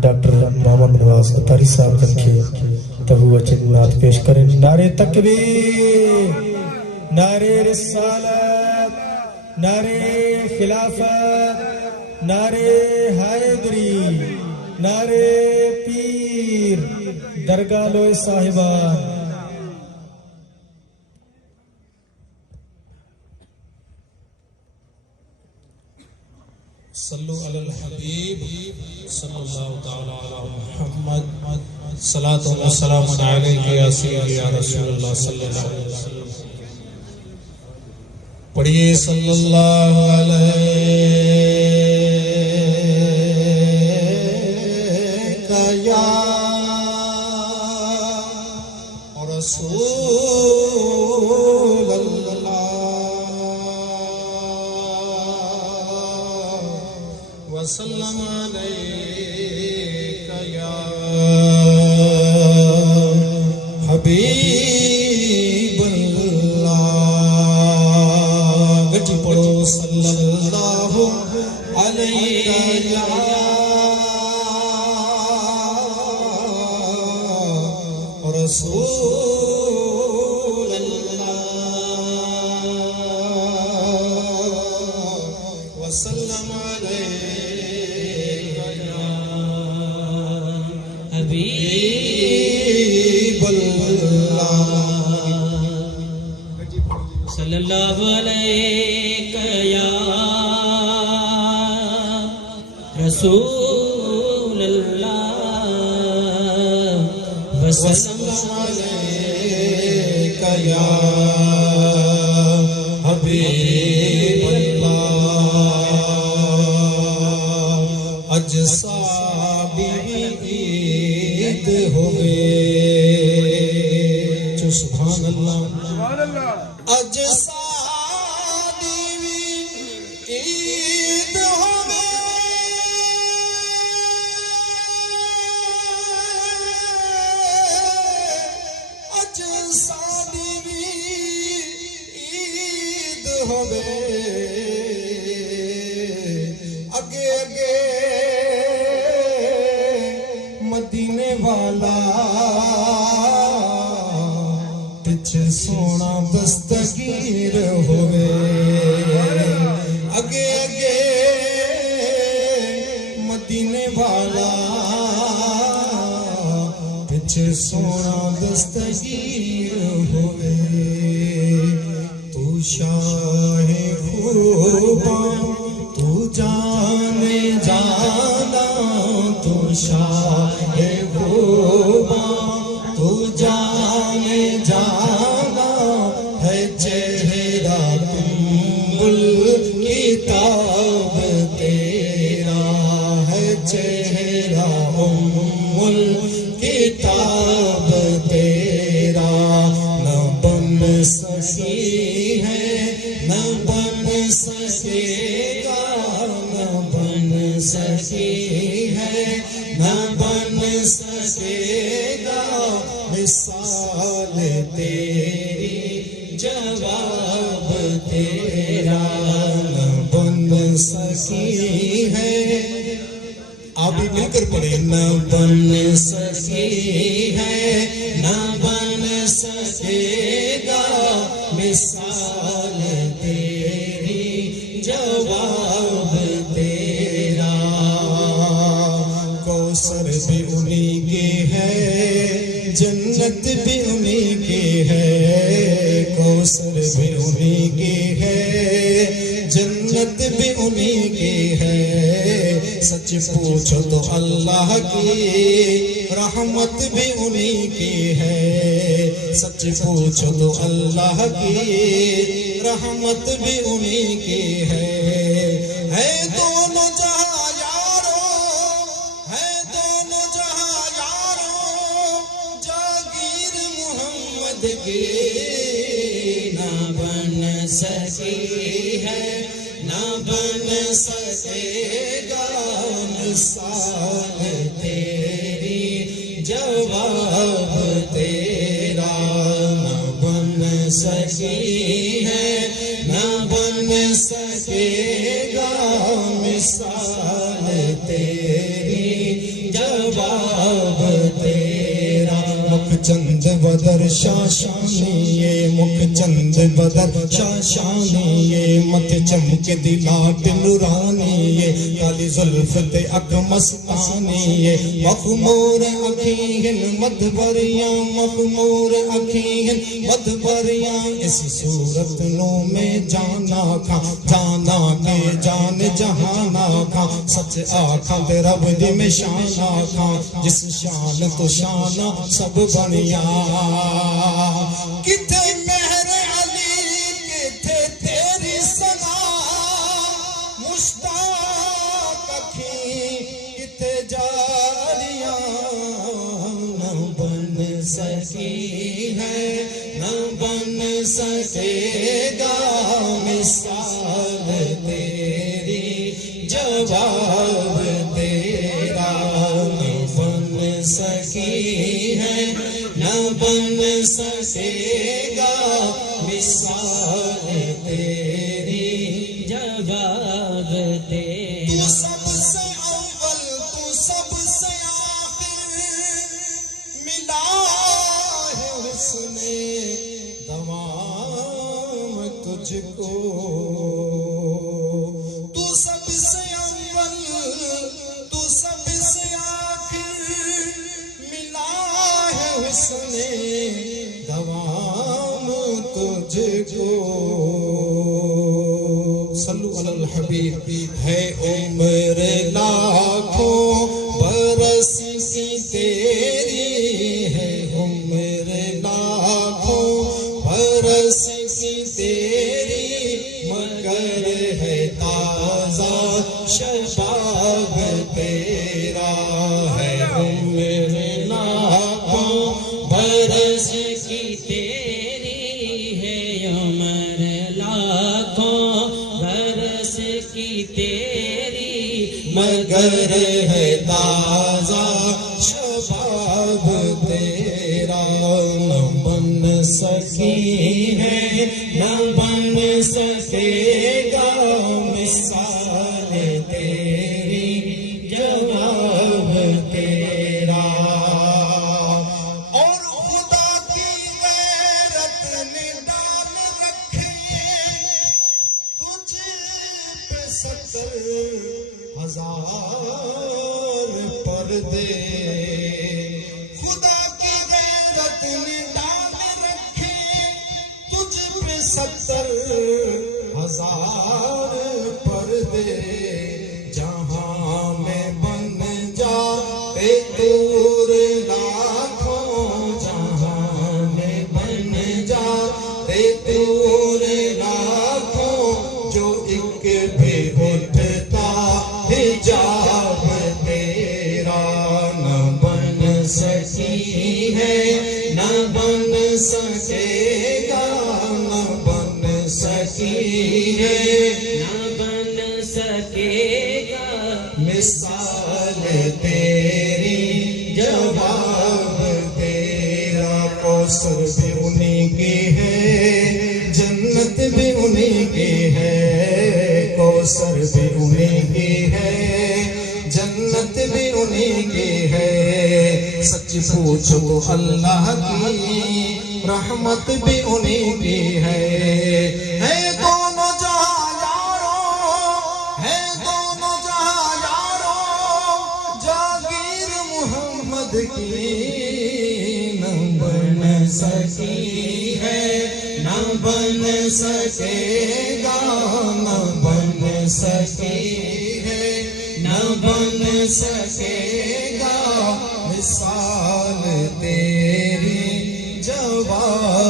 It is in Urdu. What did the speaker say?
ڈاکٹر محمد نواز اتاری صاحب رکھے تو وہ جنات پیش کریں. نعرہ تکبیر، نعرہ رسالت، نعرہ خلافت، نعرہ حیدری، نعرہ پیر، درگاہ لوئے صاحبان. صلو علی الحبیب صلی اللہ تعالی علی محمد صلاۃ و سلام علیک یا سیدی یا رسول اللہ صلی اللہ علیہ وسلم. پڑھیے صلی اللہ علیہ یا رسول اللہ وسلم علیک یا حبیب اللہ. گٹی پڑھو صلی اللہ علیہ یا رسول اللہ وسلم حبیب اللہ. صلی اللہ علیہ یا رسول اللہ وسلم علیک یا حبیب اللہ. اج سابی عید ہوئے جو سبحان اللہ. اج سادی عید ہوئے اج سادی عید ہوئے اگے اگے مدینے والا پچھے سونا دستگیر ہوئے. اگے اگے مدینے والا پچھے سونا دستگیر ہوئے. تو شاہ خوباں تو جانے جانا، تو شاہ خوباں تو جانے جانا ہے. چہرہ کتاب تیرا ہے، چہرہ کتاب تیرا. نہ بن سکی ہے نہ بن سکے گا، نہ بن سکی ہے نہ بن سکے گا. مثال تیری جواب تیرا نہ بن سکی ہے. آپ بھی مل کر پڑھیں. نہ بن سکی ہے نہ بن سکے گا، مثال تیری جواب تیرا. کوثر بھی انہی کی ہے، جنت بھی انہی کی ہے. کوثر بھی انہی کی ہے، جنت بھی انہی کی ہے. سچ پوچھو تو اللہ کی رحمت بھی انہی کی ہے. سچ پوچھو تو اللہ کی رحمت بھی انہی کی ہے. ہے دونوں جہاں یارو، ہے دونوں جہاں یارو، جاگیر محمد کی. نہ بن سکی ہے نہ بن سکے گا، مثال تیری جواب تیرا. نہ بن سکی ہے نہ بن سکے گا، مثال تیری جواب جواب تیرا مکھ چند بدر شاشانی مکھ چند بدر شاشانی مت چمک دلات نورانی کالی زلف تے اک مستانی مخمور اکھیں مدبریاں مخمور اکھیں مدبریاں اس صورت نو میں جانا کھا جانا کے جان جہانا کھا سچ آکھاں تے رب دی میں شان آکھاں جس شان تو شانہ سب بنیا کتے مہر علی کتے تیری سنا مشتاق اکھیں کتے جاریاں نہ بن سکی ہے نہ بن سکے گا مثال تیری جواب تیرا نہ بن سکی ہے نہ بن سکے گا مثال تیری جواب تیرا تو سب سے اول تو سب سے آخر ملا ہے حسن دوام تجھ کو تو سب سے اول تو سب سے آخر ملا ہے حسن دوام تجھ کو صلو علی الحبیب ہے عمر لاکھوں برس کی تیری ہے عمر لاکھوں برس کی تیری مگر ہے تازہ شباب تیرا ہے عمر لاکھوں برس کی تیری ہے عمر لاکھوں برس کی تیری مگر ہے تازہ شباب تیرا نہ بن سکی ہے نہ بن سکے گا مثال تیری جواب تیرا اور خدا کی غیرت نے ڈال رکھے تجھ پہ 70,000 پردے خدا کی غیرت نے ڈال رکھے تجھ پہ 70,000 پردے جہاں میں بن جاتے دور لاکھوں جہاں میں بن جاتے دور لاکھوں جو ایک بھی اٹھتا حجاب تیرا نہ بن سکی ہے نہ بن سکے گا نہ بن سکی ہے نہ بن سکے گا مثال تیری جواب تیرا کوثر بھی انہی کی ہے جنت بھی انہی کی ہے کوثر بھی انہی کی ہے جنت بھی انہی کی ہے سچ پوچھو تو اللہ کی رحمت بھی انہی کی ہے دونوں جہاں یاروں ہے دونوں جہاں یاروں جاگیر محمد کی نہ بن سکی ہے نہ بن سکے گا نہ بن سکی ہے نہ بن سکے گا مثال تیری جواب